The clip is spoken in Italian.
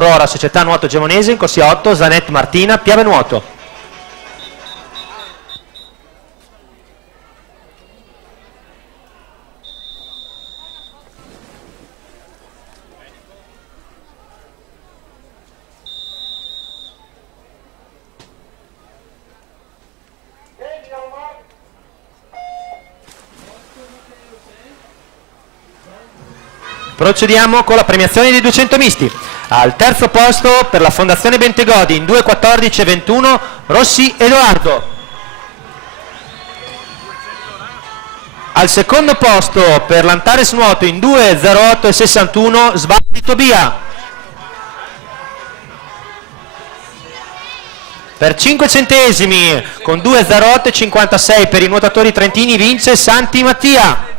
Aurora Società Nuoto Gemonese in corsia 8, Zanetti Martina, Piave Nuoto. Procediamo con la premiazione dei 200 misti. Al terzo posto per la Fondazione Bentegodi in 2.14.21 Rossi Edoardo. Al secondo posto per l'Antares Nuoto in 2.08.61 Svaldi Tobia. Per 5 centesimi con 2.08.56 per i nuotatori trentini vince Santi Mattia.